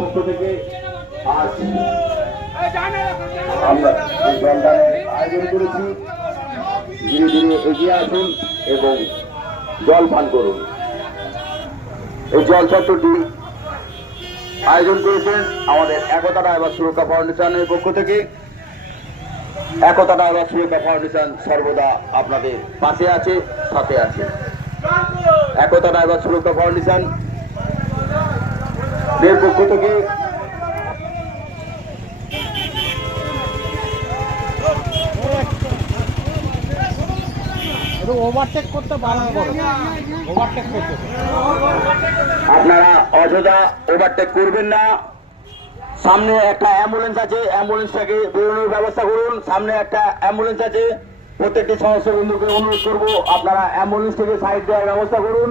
পক্ষ থেকে আজ আমরা জলদানের আয়োজন করেছি। ধীরে ধীরে এগিয়ে আসুন এবং জল পান করুন। এই জল চত্বরটি আয়োজন করেছেন আমাদের একতা ড্রাইভার সুরক্ষা ফাউন্ডেশনের পক্ষ থেকে। একতা ড্রাইভার সুরক্ষা ফাউন্ডেশন সর্বদা আপনাদের পাশে আছে, সাথে আছে। একতা ড্রাইভার সুরক্ষা ফাউন্ডেশন এর পক্ষ থেকে ওভারটেক করতে বারণ করো, ওভারটেক করতে। আপনারা অযথা ওভারটেক করবেন না। সামনে একটা অ্যাম্বুলেন্স আছে, অ্যাম্বুলেন্সটাকে বেরোনোর ব্যবস্থা করুন। সামনে একটা অ্যাম্বুলেন্স আছে, প্রত্যেকটি সদস্য বন্ধুকে অনুরোধ করবো আপনারা অ্যাম্বুলেন্স থেকে সাইড দেওয়ার ব্যবস্থা করুন।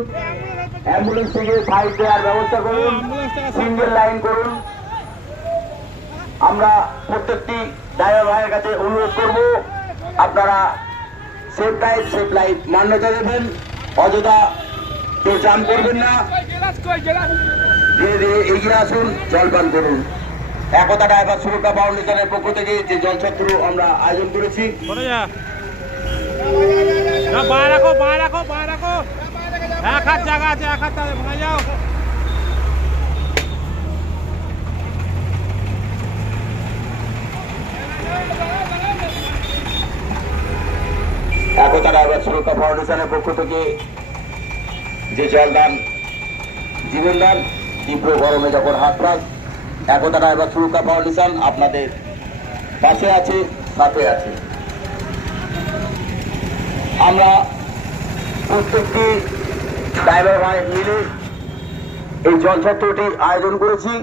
অ্যাম্বুলেন্স থেকে সাইড দেওয়ার ব্যবস্থা করুন, সিঙ্গেল লাইন করুন। আমরা প্রত্যেকটি ড্রাইভার ভাইয়ের কাছে অনুরোধ করব আপনারা সেফ লাইফ মান্যতা দেবেন। অযথা কেউ জাম করবেন না, ধীরে ধীরে এগিয়ে আসুন, জলপান করুন। একতা ড্রাইভার সুরক্ষা ফাউন্ডেশনের পক্ষ থেকে যে জলছত্র আমরা আয়োজন করেছি। এক হাত জায়গা আছে, এক হাত যাও। একতা ড্রাইভার সুরক্ষা ফাউন্ডেশনের পক্ষ থেকে যে জলদান জীবনদান, তীব্র গরমে যখন হাসপাস, একতা ড্রাইভার সুরক্ষা ফাউন্ডেশন আপনাদের পাশে আছে, সাথে আছে। আমরা প্রত্যেকটি ড্রাইভার ভাই মিলে এই জলছত্রটি আয়োজন করেছি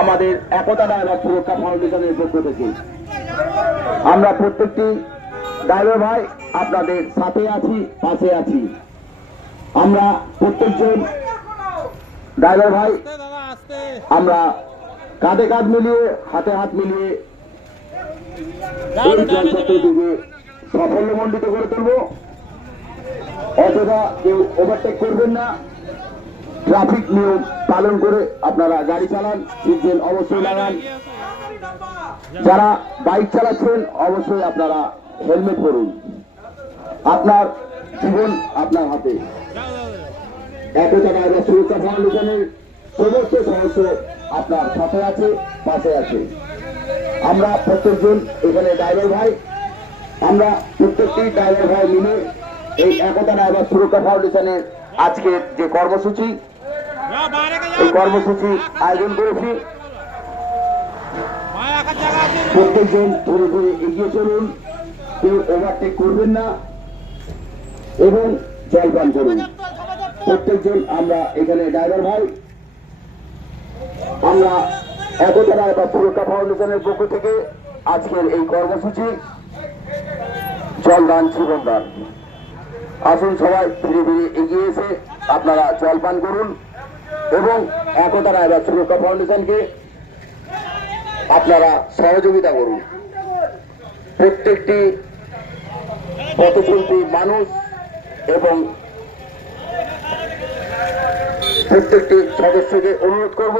আমাদের একতা ড্রাইভার সুরক্ষা ফাউন্ডেশনের পক্ষ থেকে। আমরা প্রত্যেকটি ড্রাইভার ভাই আপনাদের সাথে আছি, পাশে আছি। আমরা প্রত্যেকজন ড্রাইভার ভাই আমরা কাঁধে কাঁধ মিলিয়ে, হাতে হাত মিলিয়ে এই জলছত্রটিকে সাফল্যমণ্ডিত করে তুলব। অথবা কেউ ওভারটেক করবেন না, ট্রাফিক নিয়ম পালন করে আপনারা গাড়ি চালান, সিট বেল্ট অবশ্যই লাগান। যারা বাইক চালাচ্ছেন অবশ্যই আপনারা হেলমেট পরুন। আপনার জীবন আপনার হাতে। একতা ড্রাইভার সুরক্ষা ফাউন্ডেশনের সমস্ত সদস্য আপনার সাথে আছে, পাশে আছে। আমরা প্রত্যেকজন এখানে ড্রাইভার ভাই, আমরা প্রত্যেকটি ড্রাইভার ভাই মিলে এই একতা ড্রাইভার সুরক্ষা ফাউন্ডেশনের আজকে যে কর্মসূচি, এই কর্মসূচি আয়োজন করেছি। প্রত্যেকজন ধীরে ধীরে এগিয়ে চলুন, কেউ ওভারটেক করবেন না এবং জলপান করুন। প্রত্যেকজন আমরা এখানে ড্রাইভার ভাই, আমরা একতা ড্রাইভার সুরক্ষা ফাউন্ডেশনের পক্ষ থেকে আজকের এই কর্মসূচি জলদান জীবনদান। আসুন সবাই ধীরে ধীরে এগিয়ে এসে আপনারা জলপান করুন এবং একতা ড্রাইভার সুরক্ষা ফাউন্ডেশনকে আপনারা সহযোগিতা করুন। প্রত্যেকটি পথচলতি মানুষ এবং প্রত্যেকটি সদস্যকে অনুরোধ করব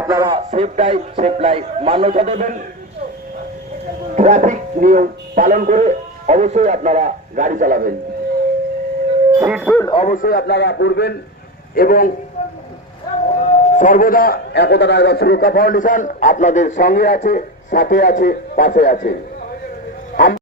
আপনারা সেফ লাইফ মান্যতা দেবেন। ট্রাফিক নিয়ম পালন করে অবশ্যই আপনারা গাড়ি চালাবেন। সিট বেল্ট অবশ্যই আপনারা পরবেন এবং সর্বদা একতা ড্রাইভার সুরক্ষা ফাউন্ডেশন আপনাদের সঙ্গে আছে, সাথে আছে, পাশে আছে।